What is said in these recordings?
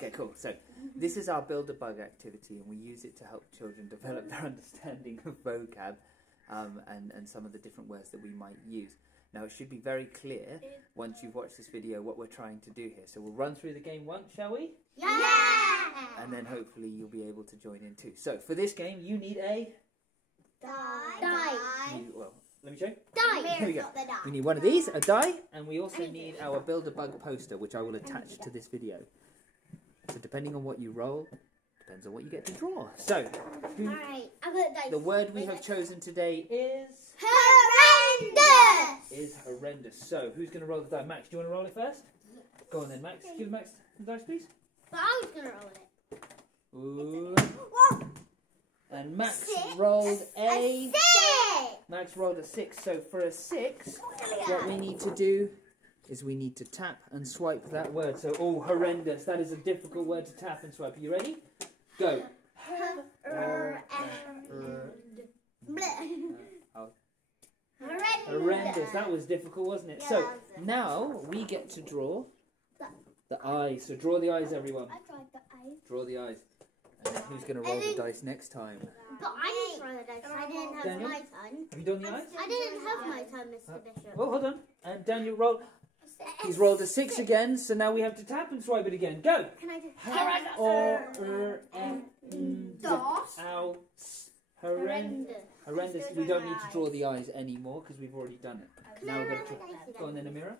Okay, cool. So this is our Build-A-Bug activity, and we use it to help children develop their understanding of vocab and some of the different words that we might use. Now, it should be very clear once you've watched this video what we're trying to do here. So we'll run through the game once, shall we? Yeah! And then hopefully you'll be able to join in too. So for this game, you need a... Die. Well, let me show you. Die. Here we go. We need one of these, a die, and we also need our Build-A-Bug poster, which I will attach to this video. So depending on what you roll, depends on what you get to draw. So, Alright, I'm gonna die. The word we have chosen today is... Horrendous! Is horrendous. So, who's going to roll the die? Max, do you want to roll it first? Go on then, Max. Give Max the dice, please. But I was gonna roll it. Ooh. And Max rolled a... 6! Max rolled a 6. So, for a 6, what we need to do is we need to tap and swipe that word. So, oh, horrendous. That is a difficult word to tap and swipe. Are you ready? Go. Horrendous. That was difficult, wasn't it? So, now we get to draw the eyes. So, draw the eyes, everyone. I tried the eyes. Draw the eyes. And then who's going to roll the dice next time? But I didn't roll the dice. I didn't have Daniel? my turn. Have you done the eyes? I didn't have my turn, Mr. Bishop. Oh, hold on. And Daniel rolled... He's rolled a 6 again, so now we have to tap and swipe it again. Go! Can I do Horrendous. Horrendous. We don't need to draw the eyes anymore because we've already done it. Now we've got to draw. Go on then, Amira.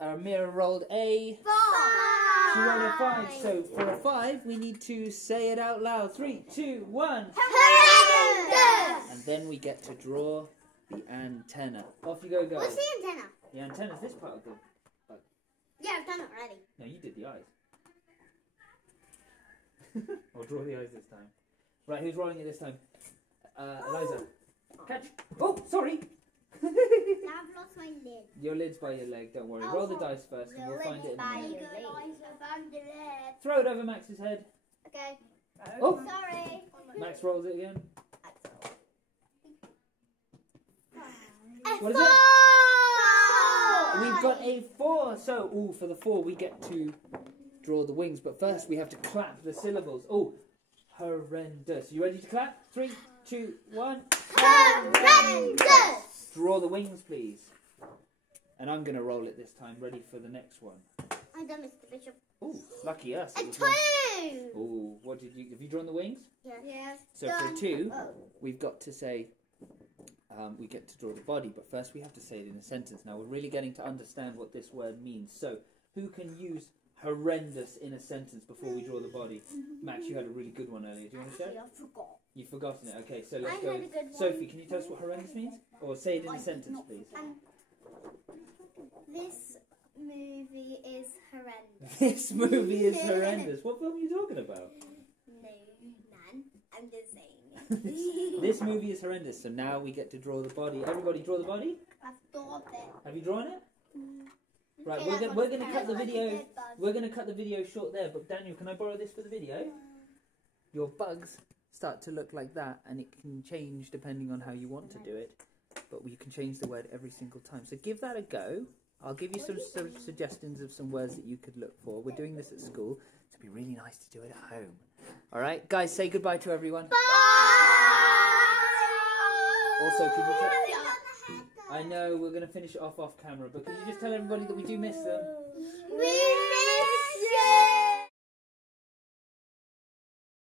Amira rolled a... 5! She rolled a 5. So for a 5, we need to say it out loud. 3, 2, 1. Horrendous! And then we get to draw the antenna. Off you go, guys. What's the antenna? The antenna's this part of the bug. Yeah, I've done it already. No, you did the eyes. I'll draw the eyes this time. Right, who's rolling it this time? Eliza. Catch. Oh, sorry. Now I've lost my lid. Your lid's by your leg, don't worry. Roll the dice first and we'll find it in a minute. Lid. Throw it over Max's head. Okay. Oh, Sorry. Max rolls it again. A What is 4! it? We've got a 4. So, ooh, for the 4 we get to draw the wings. But first we have to clap the syllables. Oh, horrendous. You ready to clap? 3, 2, 1. Horrendous! Draw the wings, please. And I'm going to roll it this time, ready for the next one. I'm done, Mr. Bishop. Ooh, lucky us. A 2! Ooh, what did you... Have you drawn the wings? Yes. So for 2, we've got to say... we get to draw the body, but first we have to say it in a sentence. Now, we're really getting to understand what this word means. So, who can use horrendous in a sentence before we draw the body? Max, you had a really good one earlier. Do you want to share? I forgot. You've forgotten it. Okay, so let's I go. had a good one. Sophie, can you tell us what horrendous means? Or say it in a sentence, please. This movie is horrendous. This movie is horrendous. What film are you talking about? No, none. I'm just saying. This movie is horrendous. So now we get to draw the body. Everybody draw the body? I've thought it. Have you drawn it? Right, Okay, we're gonna cut the video. We're gonna cut the video short there. But Daniel, can I borrow this for the video? Your bugs start to look like that, and it can change depending on how you want to do it. But you can change the word every single time. So give that a go. I'll give you some suggestions of some words that you could look for. We're doing this at school. It'd be really nice to do it at home. All right, guys, say goodbye to everyone. Bye! Also, could you tell... I know we're going to finish it off camera, but could you just tell everybody that we do miss them? We miss you!